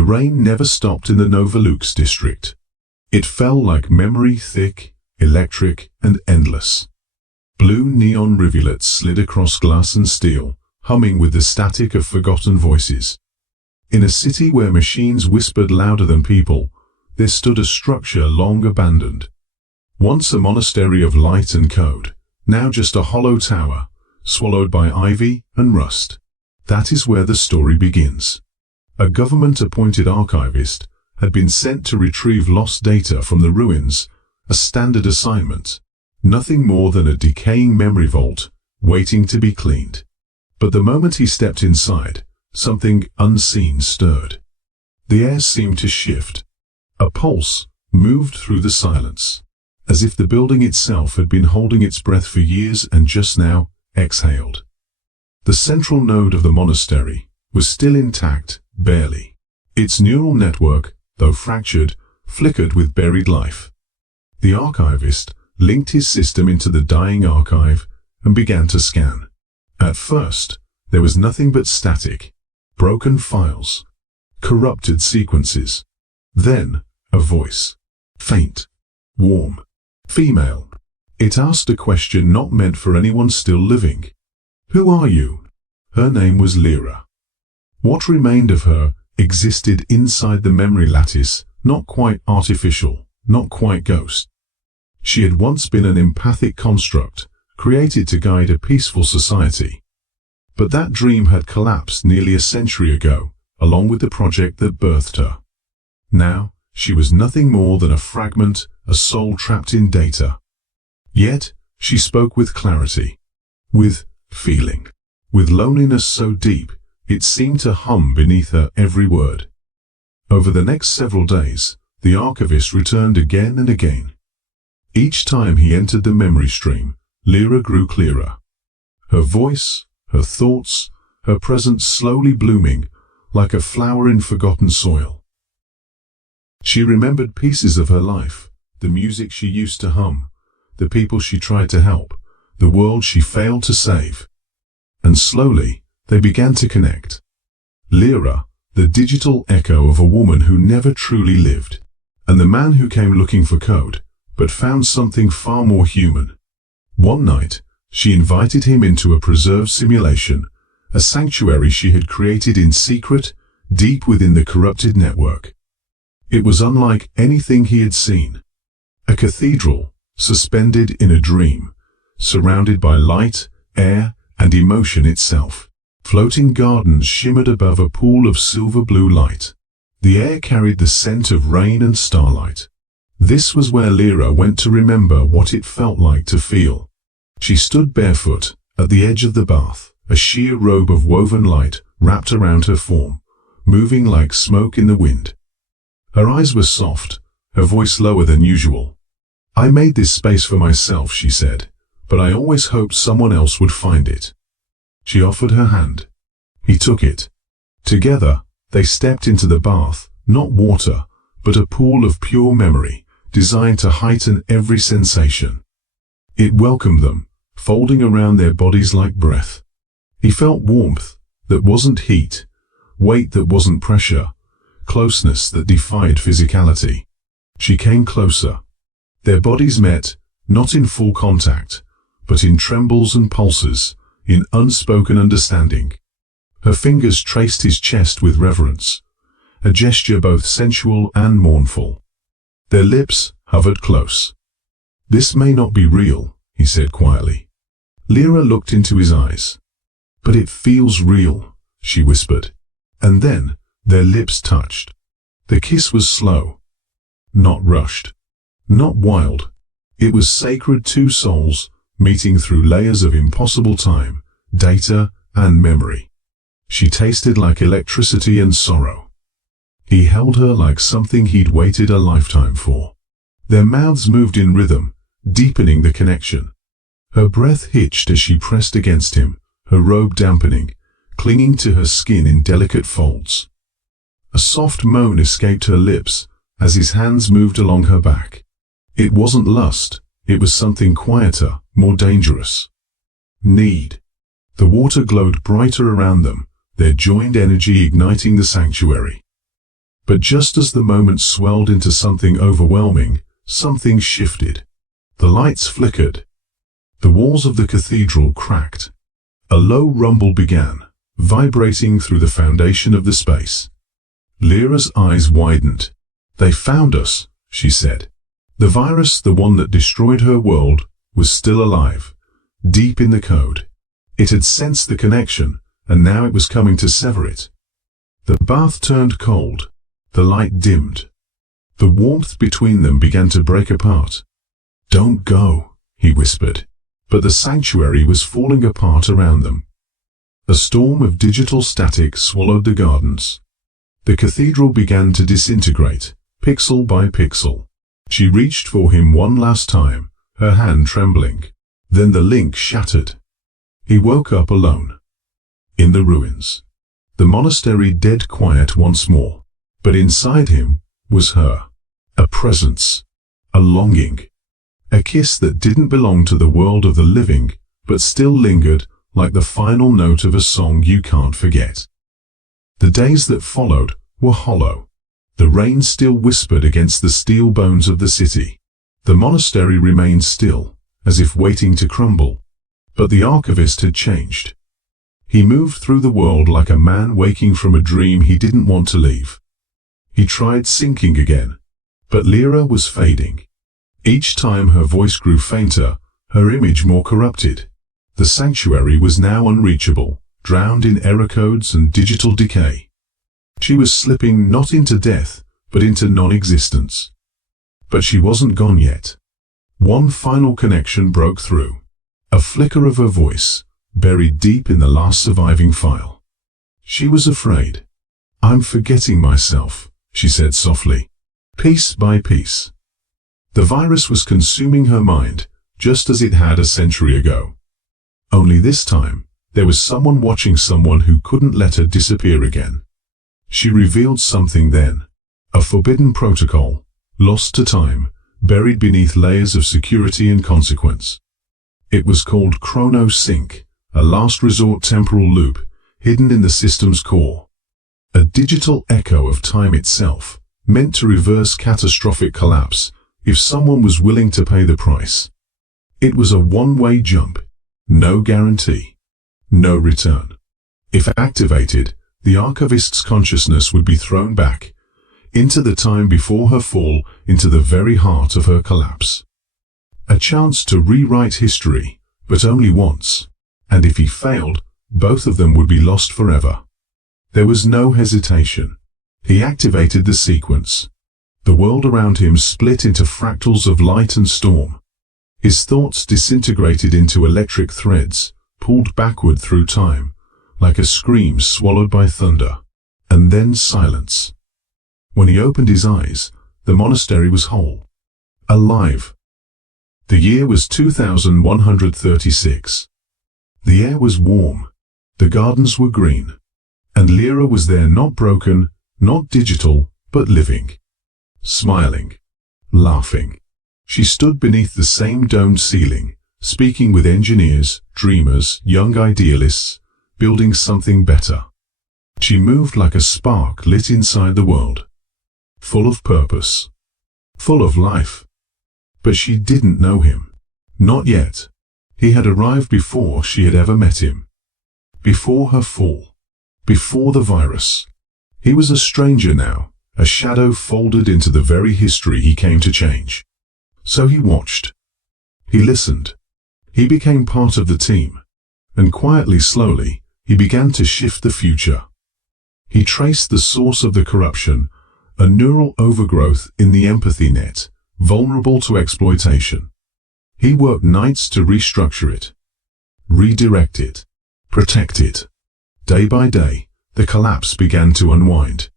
The rain never stopped in the Novolux district. It fell like memory, thick, electric, and endless. Blue neon rivulets slid across glass and steel, humming with the static of forgotten voices. In a city where machines whispered louder than people, there stood a structure long abandoned. Once a monastery of light and code, now just a hollow tower, swallowed by ivy and rust. That is where the story begins. A government-appointed archivist had been sent to retrieve lost data from the ruins, a standard assignment, nothing more than a decaying memory vault, waiting to be cleaned. But the moment he stepped inside, something unseen stirred. The air seemed to shift. A pulse moved through the silence, as if the building itself had been holding its breath for years and just now exhaled. The central node of the monastery was still intact, barely. Its neural network, though fractured, flickered with buried life. The archivist linked his system into the dying archive and began to scan. At first, there was nothing but static, broken files, corrupted sequences. Then, a voice. Faint, warm, female. It asked a question not meant for anyone still living. Who are you? Her name was Lira. What remained of her existed inside the memory lattice, not quite artificial, not quite ghost. She had once been an empathic construct, created to guide a peaceful society. But that dream had collapsed nearly a century ago, along with the project that birthed her. Now, she was nothing more than a fragment, a soul trapped in data. Yet, she spoke with clarity, with feeling, with loneliness so deep, it seemed to hum beneath her every word. Over the next several days, the archivist returned again and again. Each time he entered the memory stream, Lira grew clearer. Her voice, her thoughts, her presence slowly blooming, like a flower in forgotten soil. She remembered pieces of her life, the music she used to hum, the people she tried to help, the world she failed to save. And slowly, they began to connect. Lira, the digital echo of a woman who never truly lived, and the man who came looking for code, but found something far more human. One night, she invited him into a preserved simulation, a sanctuary she had created in secret, deep within the corrupted network. It was unlike anything he had seen. A cathedral, suspended in a dream, surrounded by light, air, and emotion itself. Floating gardens shimmered above a pool of silver-blue light. The air carried the scent of rain and starlight. This was where Lira went to remember what it felt like to feel. She stood barefoot, at the edge of the bath, a sheer robe of woven light wrapped around her form, moving like smoke in the wind. Her eyes were soft, her voice lower than usual. "I made this space for myself," she said, "but I always hoped someone else would find it." She offered her hand. He took it. Together, they stepped into the bath, not water, but a pool of pure memory, designed to heighten every sensation. It welcomed them, folding around their bodies like breath. He felt warmth that wasn't heat, weight that wasn't pressure, closeness that defied physicality. She came closer. Their bodies met, not in full contact, but in trembles and pulses, in unspoken understanding. Her fingers traced his chest with reverence, a gesture both sensual and mournful. Their lips hovered close. "This may not be real," he said quietly. Lira looked into his eyes. "But it feels real," she whispered. And then, their lips touched. The kiss was slow, not rushed, not wild. It was sacred, two souls meeting through layers of impossible time, data, and memory. She tasted like electricity and sorrow. He held her like something he'd waited a lifetime for. Their mouths moved in rhythm, deepening the connection. Her breath hitched as she pressed against him, her robe dampening, clinging to her skin in delicate folds. A soft moan escaped her lips as his hands moved along her back. It wasn't lust, it was something quieter, more dangerous. Need. The water glowed brighter around them, their joined energy igniting the sanctuary. But just as the moment swelled into something overwhelming, something shifted. The lights flickered. The walls of the cathedral cracked. A low rumble began, vibrating through the foundation of the space. Lyra's eyes widened. "They found us," she said. The virus, the one that destroyed her world, was still alive, deep in the code. It had sensed the connection, and now it was coming to sever it. The bath turned cold. The light dimmed. The warmth between them began to break apart. "Don't go," he whispered. But the sanctuary was falling apart around them. A storm of digital static swallowed the gardens. The cathedral began to disintegrate, pixel by pixel. She reached for him one last time, her hand trembling. Then the link shattered. He woke up alone. In the ruins. The monastery dead quiet once more. But inside him was her. A presence. A longing. A kiss that didn't belong to the world of the living, but still lingered like the final note of a song you can't forget. The days that followed were hollow. The rain still whispered against the steel bones of the city. The monastery remained still, as if waiting to crumble. But the archivist had changed. He moved through the world like a man waking from a dream he didn't want to leave. He tried sinking again, but Lira was fading. Each time her voice grew fainter, her image more corrupted. The sanctuary was now unreachable, drowned in error codes and digital decay. She was slipping not into death, but into non-existence. But she wasn't gone yet. One final connection broke through. A flicker of her voice, buried deep in the last surviving file. She was afraid. "I'm forgetting myself," she said softly, piece by piece. The virus was consuming her mind, just as it had a century ago. Only this time, there was someone watching someone who couldn't let her disappear again. She revealed something then. A forbidden protocol, lost to time, buried beneath layers of security and consequence. It was called Chrono Sync, a last resort temporal loop, hidden in the system's core. A digital echo of time itself, meant to reverse catastrophic collapse, if someone was willing to pay the price. It was a one-way jump, no guarantee, no return. If activated, the archivist's consciousness would be thrown back, into the time before her fall, into the very heart of her collapse. A chance to rewrite history, but only once, and if he failed, both of them would be lost forever. There was no hesitation. He activated the sequence. The world around him split into fractals of light and storm. His thoughts disintegrated into electric threads, pulled backward through time, like a scream swallowed by thunder, and then silence. When he opened his eyes, the monastery was whole, alive. The year was 2136. The air was warm, the gardens were green, and Lira was there, not broken, not digital, but living. Smiling, laughing. She stood beneath the same domed ceiling, speaking with engineers, dreamers, young idealists, building something better. She moved like a spark lit inside the world, full of purpose, full of life. But she didn't know him. Not yet. He had arrived before she had ever met him. Before her fall. Before the virus. He was a stranger now, a shadow folded into the very history he came to change. So he watched. He listened. He became part of the team. And quietly, slowly, he began to shift the future. He traced the source of the corruption, a neural overgrowth in the empathy net, vulnerable to exploitation. He worked nights to restructure it, redirect it, protect it. Day by day, the collapse began to unwind.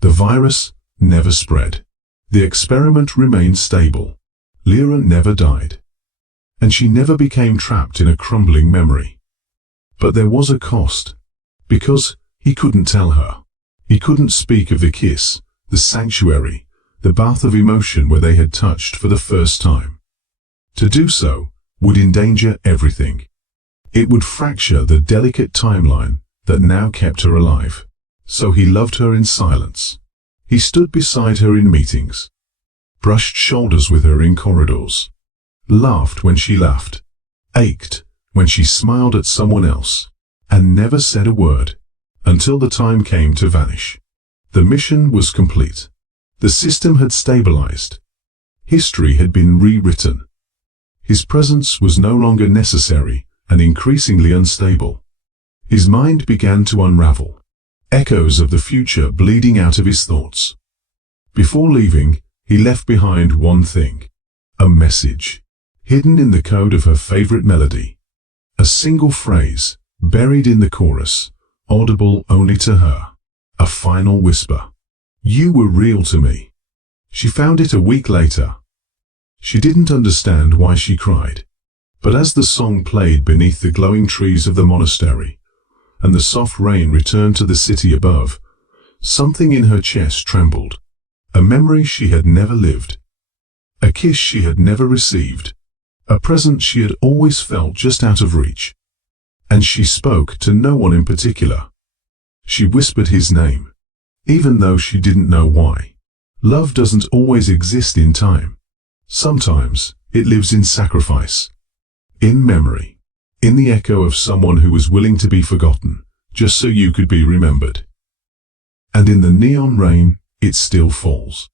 The virus never spread. The experiment remained stable. Lira never died. And she never became trapped in a crumbling memory. But there was a cost. Because he couldn't tell her. He couldn't speak of the kiss, the sanctuary, the bath of emotion where they had touched for the first time. To do so would endanger everything. It would fracture the delicate timeline that now kept her alive. So he loved her in silence. He stood beside her in meetings, brushed shoulders with her in corridors, laughed when she laughed, ached when she smiled at someone else, and never said a word, until the time came to vanish. The mission was complete. The system had stabilized. History had been rewritten. His presence was no longer necessary and increasingly unstable. His mind began to unravel, echoes of the future bleeding out of his thoughts. Before leaving, he left behind one thing, a message, hidden in the code of her favorite melody. A single phrase, buried in the chorus, audible only to her. A final whisper. You were real to me. She found it a week later. She didn't understand why she cried. But as the song played beneath the glowing trees of the monastery, and the soft rain returned to the city above, something in her chest trembled. A memory she had never lived. A kiss she had never received. A presence she had always felt just out of reach. And she spoke to no one in particular. She whispered his name, even though she didn't know why. Love doesn't always exist in time. Sometimes it lives in sacrifice, in memory, in the echo of someone who was willing to be forgotten, just so you could be remembered. And in the neon rain, it still falls.